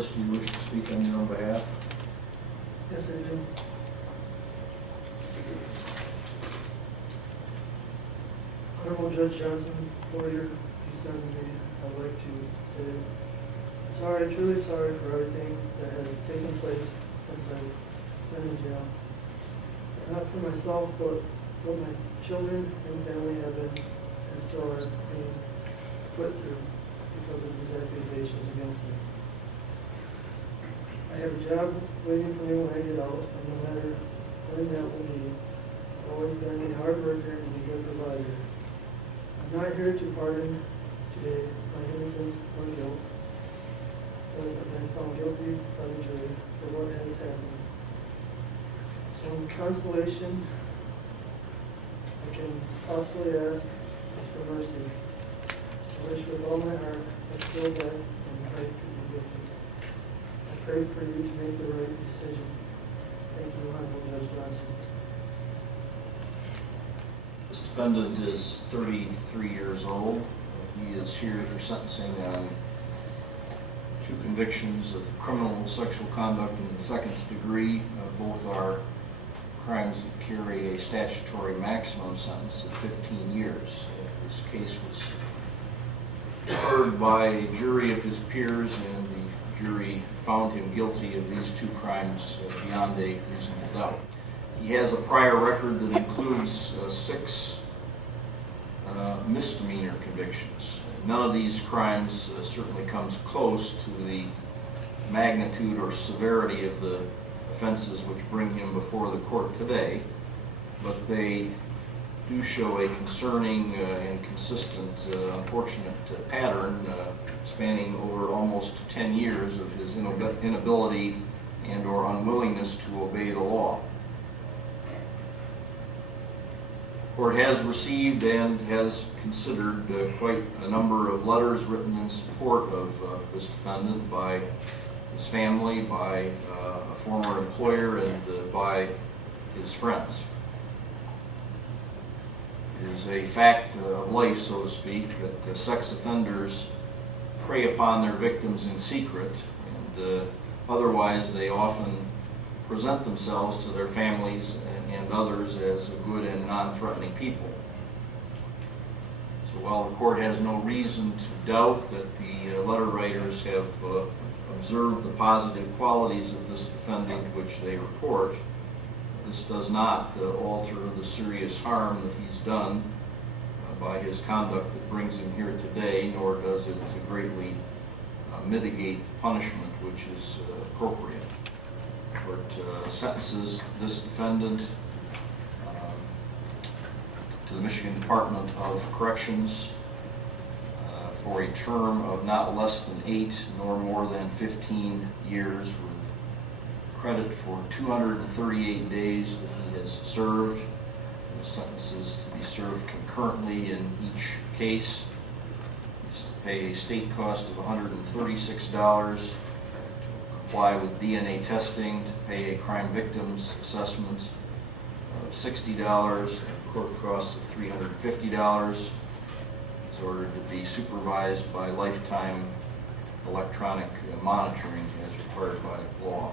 Jarvis, do you wish to speak on your own behalf? Yes, I do. Honorable Judge Johnson, before you send me, I'd like to say I'm sorry, truly sorry for everything that has taken place since I've been in jail. Not for myself, but what my children and family have been and still are being put through because of these accusations against me. I have a job waiting for me when I get out, and no matter when that will be, I've always been a hard worker and a good provider. I'm not here to pardon today my innocence or guilt, because I've been found guilty by the jury for what has happened. So in consolation, I can possibly ask is for mercy. I wish with all my heart I feel that and pray to be guilty. I pray for you to make the right decision. Thank you, Honorable Judge Johnson. This defendant is 33 years old. He is here for sentencing on 2 convictions of criminal sexual conduct in the 2nd degree. Both are crimes that carry a statutory maximum sentence of 15 years. His case was heard by a jury of his peers, and the jury found him guilty of these 2 crimes beyond a reasonable doubt. He has a prior record that includes 6 misdemeanor convictions. None of these crimes certainly comes close to the magnitude or severity of the offenses which bring him before the court today, but they do show a concerning and consistent, unfortunate pattern spanning over almost 10 years of his inability and or unwillingness to obey the law. The court has received and has considered quite a number of letters written in support of this defendant by his family, by a former employer, and by his friends. It is a fact of life, so to speak, that sex offenders prey upon their victims in secret, and otherwise they often present themselves to their families and others as good and non-threatening people. So while the court has no reason to doubt that the letter writers have observed the positive qualities of this defendant which they report, this does not alter the serious harm that he's done by his conduct that brings him here today, nor does it greatly mitigate the punishment which is appropriate. The court sentences this defendant to the Michigan Department of Corrections for a term of not less than 8 nor more than 15 years, with credit for 238 days that he has served. The sentences to be served concurrently in each case. He's to pay a state cost of $136, to comply with DNA testing, to pay a crime victims assessment of $60, and court costs of $350. He's ordered to be supervised by lifetime electronic monitoring as required by law.